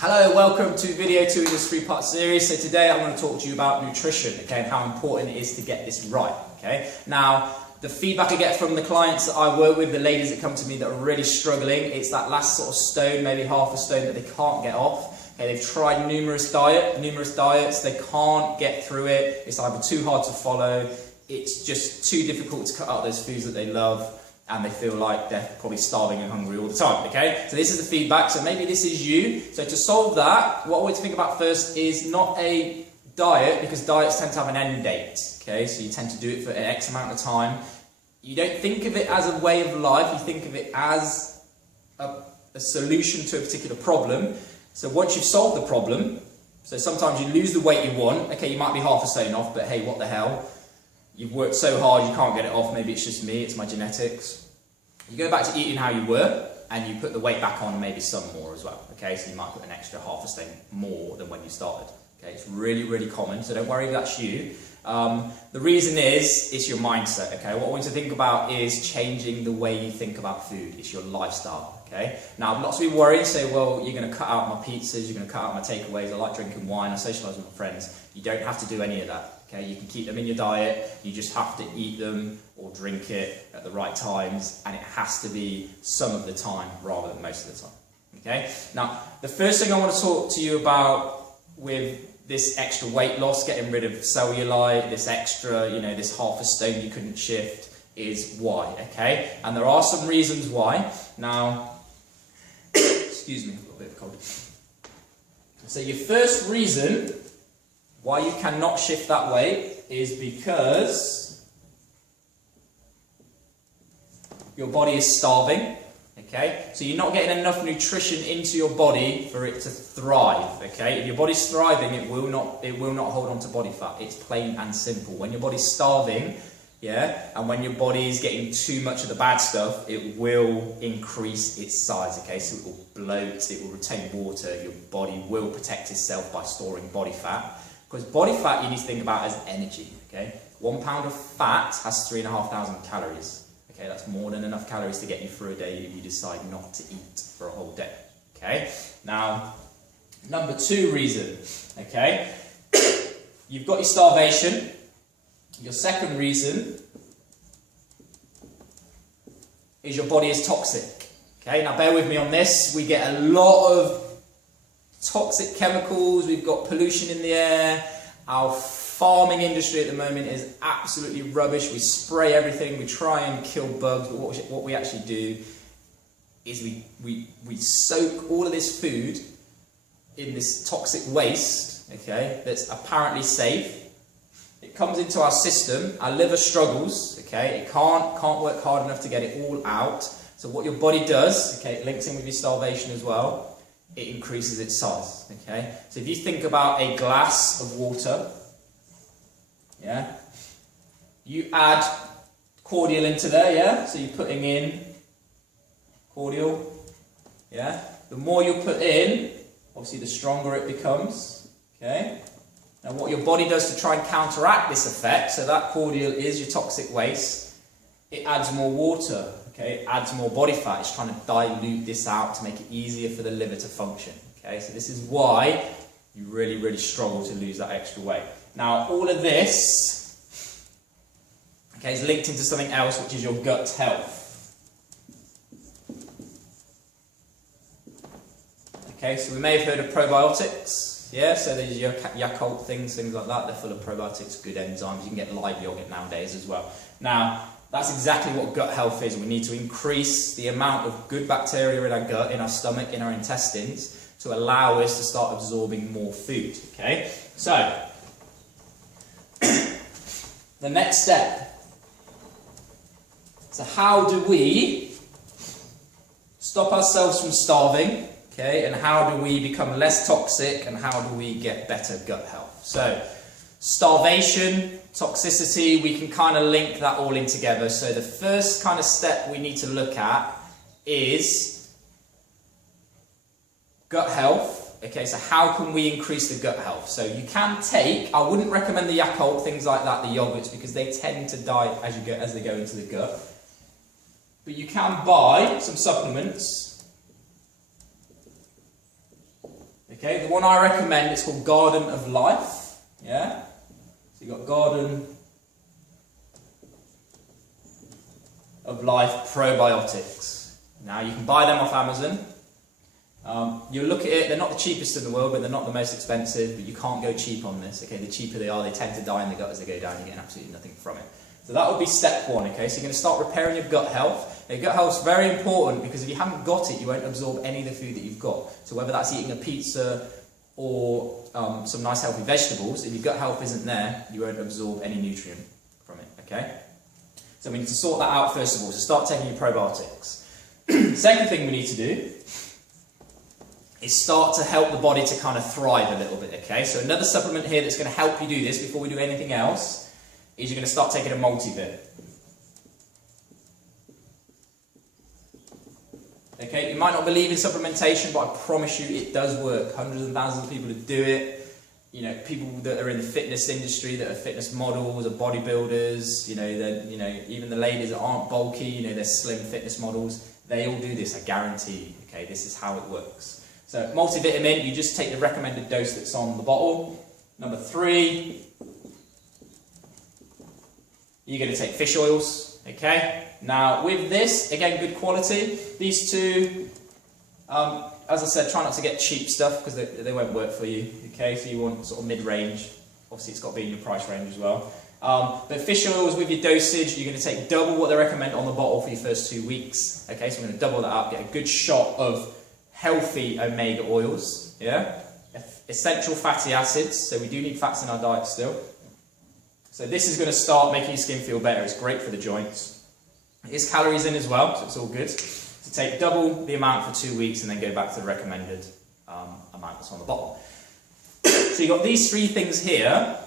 Hello, welcome to video 2 in this 3-part series. So today I'm going to talk to you about nutrition, okay, and how important it is to get this right, okay. Now, the feedback I get from the clients that I work with, the ladies that come to me that are really struggling, it's that last sort of stone, maybe half a stone that they can't get off. Okay, they've tried numerous diets, they can't get through it. It's either too hard to follow, it's just too difficult to cut out those foods that they love, and they feel like they're probably starving and hungry all the time, okay? So this is the feedback, so maybe this is you. So to solve that, what I want to think about first is not a diet, because diets tend to have an end date, okay? So you tend to do it for an X amount of time. You don't think of it as a way of life, you think of it as a solution to a particular problem. So once you've solved the problem, so sometimes you lose the weight you want, okay, you might be half a stone off, but hey, what the hell? You've worked so hard you can't get it off, maybe it's just me, it's my genetics. You go back to eating how you were, and you put the weight back on, maybe some more as well, okay? So you might put an extra half a stone more than when you started, okay? It's really, really common, so don't worry if that's you. The reason is, it's your mindset, okay? What I want you to think about is changing the way you think about food. It's your lifestyle, okay? Now, lots of people worry and say, well, you're going to cut out my pizzas, you're going to cut out my takeaways, I like drinking wine, I socialise with my friends. You don't have to do any of that. Okay, you can keep them in your diet, you just have to eat them or drink it at the right times, and it has to be some of the time rather than most of the time. Okay, now the first thing I want to talk to you about with this extra weight loss, getting rid of cellulite, this extra, this half a stone you couldn't shift, is why, okay? And there are some reasons why. Now, excuse me, I've got a bit of a cold. So your first reason why you cannot shift that weight is because your body is starving, okay? So you're not getting enough nutrition into your body for it to thrive, okay? If your body's thriving, it will not hold on to body fat. It's plain and simple. When your body's starving, and when your body is getting too much of the bad stuff, it will increase its size, okay? So it will bloat, it will retain water, your body will protect itself by storing body fat. Because body fat you need to think about as energy, okay? 1 pound of fat has 3,500 calories, okay? That's more than enough calories to get you through a day if you decide not to eat for a whole day, okay? Now, number 2 reason, okay? You've got your starvation. Your second reason is your body is toxic, okay? Now, bear with me on this. We get a lot of toxic chemicals, we've got pollution in the air, our farming industry at the moment is absolutely rubbish, we spray everything, we try and kill bugs, but what we actually do is we soak all of this food in this toxic waste, okay, that's apparently safe. It comes into our system, our liver struggles, okay, it can't work hard enough to get it all out, so what your body does, okay, it links in with your starvation as well, it increases its size, okay? So if you think about a glass of water, you add cordial into there, so you're putting in cordial, the more you put in, obviously the stronger it becomes, okay? Now what your body does to try and counteract this effect, so that cordial is your toxic waste, it adds more water. Okay, it adds more body fat, it's trying to dilute this out to make it easier for the liver to function. Okay, so this is why you really, really struggle to lose that extra weight. Now, all of this, okay, is linked into something else, which is your gut health. Okay, so we may have heard of probiotics. So there's your Yakult things like that, they're full of probiotics, good enzymes. You can get live yogurt nowadays as well. Now, that's exactly what gut health is. We need to increase the amount of good bacteria in our gut, in our stomach, in our intestines, to allow us to start absorbing more food, okay? So, the next step. So how do we stop ourselves from starving, okay? And how do we become less toxic, and how do we get better gut health? So, starvation, toxicity, we can kind of link that all in together. So the first kind of step we need to look at is gut health. Okay, so how can we increase the gut health? So you can take, I wouldn't recommend the Yakult, things like that, the yogurts, because they tend to die as they go into the gut. But you can buy some supplements Okay, the one I recommend is called Garden of Life. Yeah, so you've got Garden of Life probiotics. Now you can buy them off Amazon. You'll look at it, they're not the cheapest in the world, but they're not the most expensive, but you can't go cheap on this. Okay, the cheaper they are, they tend to die in the gut as they go down, you're getting absolutely nothing from it. So that would be step one, okay? So you're going to start repairing your gut health. Your gut health is very important because if you haven't got it, you won't absorb any of the food that you've got. So whether that's eating a pizza or some nice healthy vegetables, if your gut health isn't there, you won't absorb any nutrient from it, okay? So we need to sort that out first of all, so start taking your probiotics. Second thing we need to do is start to help the body to kind of thrive a little bit, okay? So another supplement here that's going to help you do this before we do anything else is you're going to start taking a multivit. Okay, you might not believe in supplementation, but I promise you it does work. Hundreds and thousands of people that do it. You know, people that are in the fitness industry, that are fitness models or bodybuilders, even the ladies that aren't bulky, they're slim fitness models, they all do this, I guarantee you. Okay, this is how it works. So multivitamin, you just take the recommended dose that's on the bottle. Number 3, you're going to take fish oils, okay? Now, with this, again, good quality. These two, as I said, try not to get cheap stuff because they won't work for you, okay? So you want sort of mid-range. Obviously, it's got to be in your price range as well. But fish oils, with your dosage, you're going to take double what they recommend on the bottle for your first 2 weeks, okay? So I'm going to double that up, get a good shot of healthy omega oils, yeah? Essential fatty acids, so we do need fats in our diet still. So this is going to start making your skin feel better. It's great for the joints. It is calories in as well, so it's all good. So take double the amount for 2 weeks and then go back to the recommended amount that's on the bottle. So you've got these 3 things here.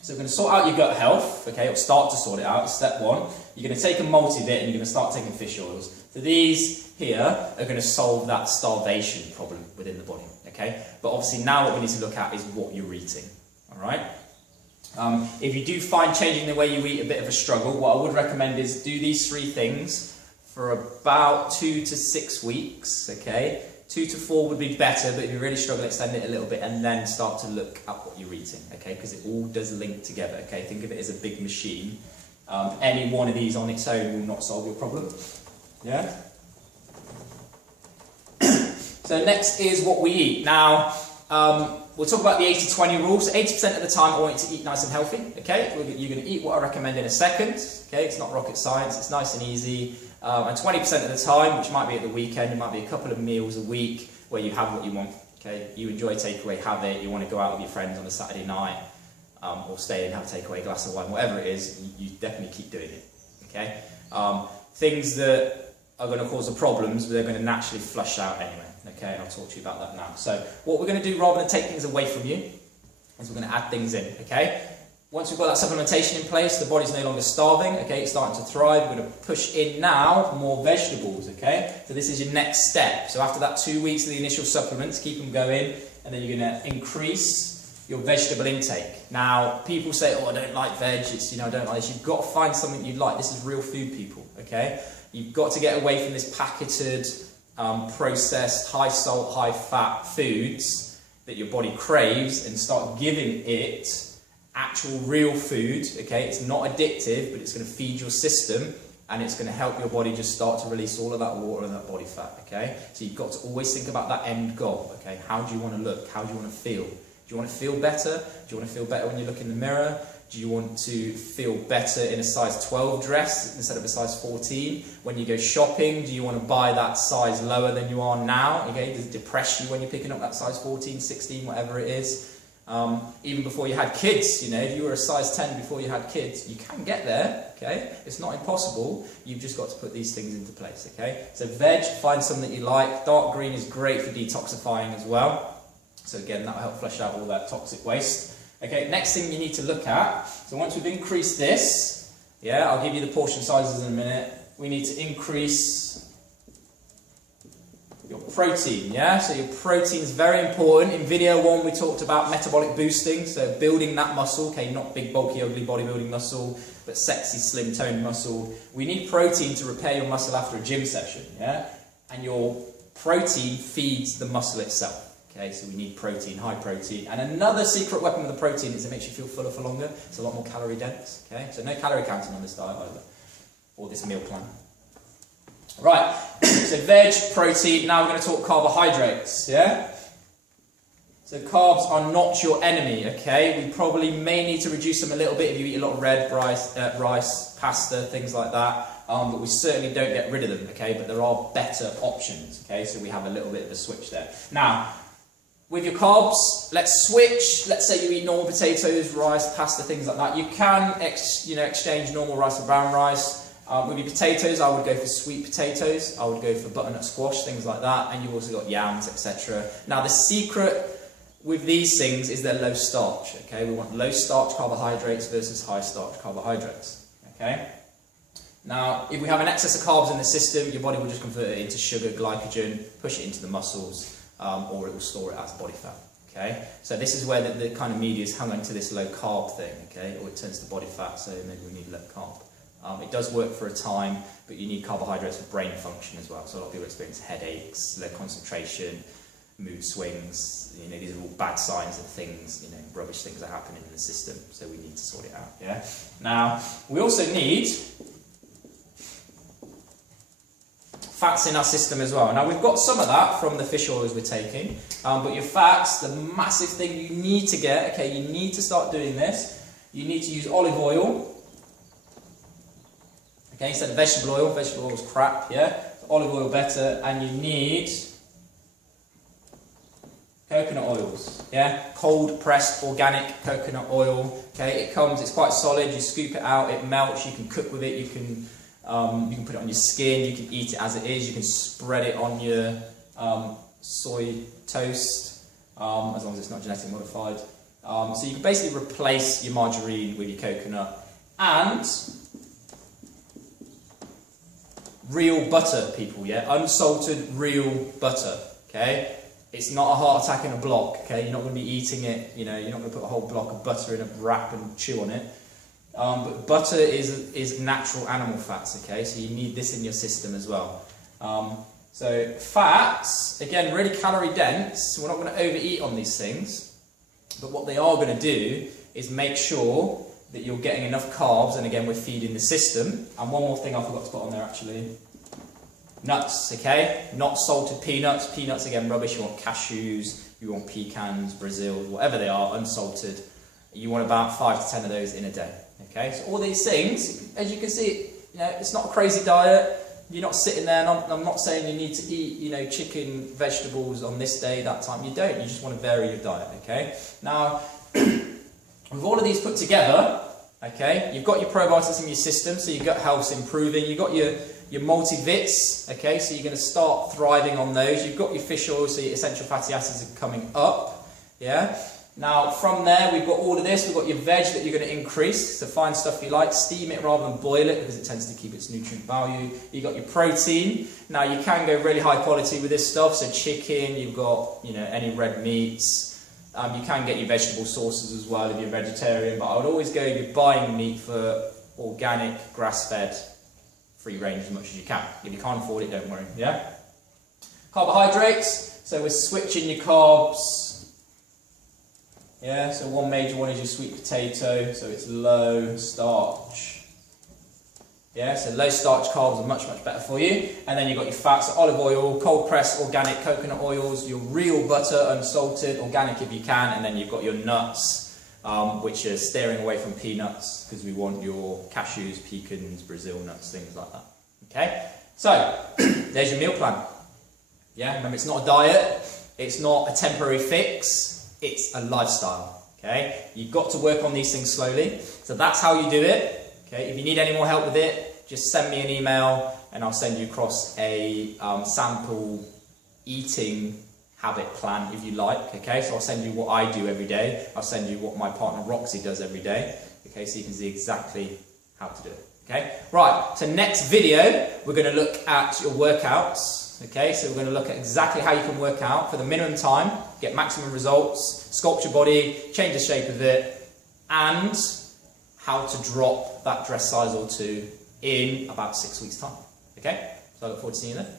So we're going to sort out your gut health, okay, or start to sort it out, step 1. You're going to take a multivit and you're going to start taking fish oils. So these here are going to solve that starvation problem within the body, okay? But obviously now what we need to look at is what you're eating, all right? If you do find changing the way you eat a bit of a struggle, what I would recommend is do these 3 things for about 2 to 6 weeks, okay? 2 to 4 would be better, but if you really struggle, extend it a little bit and then start to look at what you're eating, okay? Because it all does link together, okay? Think of it as a big machine. Any one of these on its own will not solve your problem, yeah? So next is what we eat. Now, we'll talk about the 80-20 rule. So 80% of the time I want you to eat nice and healthy, okay? You're going to eat what I recommend in a second, okay? It's not rocket science, it's nice and easy. And 20% of the time, which might be at the weekend, it might be a couple of meals a week where you have what you want, okay? You enjoy takeaway, have it. You want to go out with your friends on a Saturday night or stay and have a takeaway glass of wine, whatever it is, you definitely keep doing it, okay? Things that are going to cause the problems, but they're going to naturally flush out anyway. Okay, and I'll talk to you about that now. So what we're going to do, rather than take things away from you, is we're going to add things in, okay? Once we've got that supplementation in place, the body's no longer starving, okay? It's starting to thrive. We're going to push in now more vegetables, okay? So this is your next step. So after that 2 weeks of the initial supplements, keep them going, and then you're going to increase your vegetable intake. Now, people say, oh, I don't like veg, it's, I don't like this. You've got to find something you like. This is real food, people, okay? You've got to get away from this packeted, processed, high salt, high fat foods that your body craves and start giving it actual real food, okay? It's not addictive, but it's going to feed your system and it's going to help your body just start to release all of that water and that body fat, okay? So you've got to always think about that end goal, okay? How do you want to look? How do you want to feel? Do you want to feel better? Do you want to feel better when you look in the mirror? Do you want to feel better in a size 12 dress instead of a size 14? When you go shopping, do you want to buy that size lower than you are now? Okay, does it depress you when you're picking up that size 14, 16, whatever it is? Even before you had kids, if you were a size 10 before you had kids, you can get there, okay? It's not impossible. You've just got to put these things into place, okay? So veg, find something that you like. Dark green is great for detoxifying as well. So again, that will help flush out all that toxic waste. Okay, next thing you need to look at, so once we've increased this, yeah, I'll give you the portion sizes in a minute, we need to increase your protein, yeah? So your protein is very important. In video 1 we talked about metabolic boosting, so building that muscle, okay, not big bulky ugly bodybuilding muscle, but sexy slim toned muscle. We need protein to repair your muscle after a gym session, yeah? And your protein feeds the muscle itself. Okay, so we need protein, high protein. And another secret weapon with the protein is it makes you feel fuller for longer. It's a lot more calorie dense. Okay, so no calorie counting on this diet either, or this meal plan. Right, so veg, protein. Now we're going to talk carbohydrates. Yeah. So carbs are not your enemy. Okay, we probably may need to reduce them a little bit if you eat a lot of red rice, pasta, things like that. But we certainly don't get rid of them. Okay, but there are better options. Okay, so we have a little bit of a switch there. Now, with your carbs, let's switch. Let's say you eat normal potatoes, rice, pasta, things like that. You can exchange normal rice for brown rice. With your potatoes, I would go for sweet potatoes. I would go for butternut squash, things like that. And you've also got yams, etc. Now, the secret with these things is they're low starch. Okay, we want low starch carbohydrates versus high starch carbohydrates. Okay. Now, if we have an excess of carbs in the system, your body will just convert it into sugar, glycogen, push it into the muscles. Or it will store it as body fat. Okay, so this is where the kind of media is hung onto this low carb thing. Okay, or it turns to body fat, so maybe we need low carb. It does work for a time, but you need carbohydrates for brain function as well. So a lot of people experience headaches, low concentration, mood swings. You know, these are all bad signs of things. You know, rubbish things are happening in the system. So we need to sort it out. Yeah. Now we also need fats in our system as well. Now we've got some of that from the fish oils we're taking, but your fats, the massive thing you need to get, okay, you need to start doing this. You need to use olive oil, okay, instead of vegetable oil. Vegetable oil is crap, yeah? So olive oil better, and you need coconut oils, yeah? Cold pressed organic coconut oil, okay? It comes, it's quite solid, you scoop it out, it melts, you can cook with it, you can put it on your skin, you can eat it as it is, you can spread it on your soy toast, as long as it's not genetically modified. So you can basically replace your margarine with your coconut. And real butter, people, yeah? Unsalted real butter, okay? It's not a heart attack in a block, okay? You're not going to be eating it, you know, you're not going to put a whole block of butter in a wrap and chew on it. But butter is natural animal fats, okay? So you need this in your system as well. So fats, again, really calorie dense. We're not going to overeat on these things. But what they are going to do is make sure that you're getting enough carbs. And again, we're feeding the system. And one more thing I forgot to put on there, actually. Nuts, okay? Not salted peanuts. Peanuts, again, rubbish. You want cashews, you want pecans, Brazil, whatever they are, unsalted. You want about 5 to 10 of those in a day. Okay, so all these things, as you can see, you know, it's not a crazy diet. You're not sitting there, and I'm not saying you need to eat, you know, chicken, vegetables on this day, that time. You don't. You just want to vary your diet. Okay. Now, with all of these put together, okay, you've got your probiotics in your system, so your gut health's improving. You've got your multivits. Okay, so you're going to start thriving on those. You've got your fish oil, so your essential fatty acids are coming up. Yeah. Now, from there, we've got all of this. We've got your veg that you're going to increase. So find stuff you like, steam it rather than boil it because it tends to keep its nutrient value. You've got your protein. Now, you can go really high quality with this stuff. So chicken, you've got, you know, any red meats. You can get your vegetable sources as well if you're vegetarian. But I would always go, you're buying meat for organic, grass-fed, free range as much as you can. If you can't afford it, don't worry. Yeah? Carbohydrates. So we're switching your carbs. Yeah, so one major one is your sweet potato, so it's low starch. Yeah, so low starch carbs are much, much better for you. And then you've got your fats, so olive oil, cold pressed organic coconut oils, your real butter, unsalted, organic if you can, and then you've got your nuts, which are steering away from peanuts, because we want your cashews, pecans, Brazil nuts, things like that. Okay, so there's your meal plan. Yeah, remember it's not a diet, it's not a temporary fix. It's a lifestyle, okay? You've got to work on these things slowly. So that's how you do it, okay? If you need any more help with it, just send me an email and I'll send you across a sample eating habit plan if you like, okay? So I'll send you what I do every day. I'll send you what my partner Roxy does every day, okay? So you can see exactly how to do it, okay? Right, so next video, we're going to look at your workouts. Okay, so we're going to look at exactly how you can work out for the minimum time, get maximum results, sculpt your body, change the shape of it, and how to drop that dress size or two in about 6 weeks' time. Okay, so I look forward to seeing you then.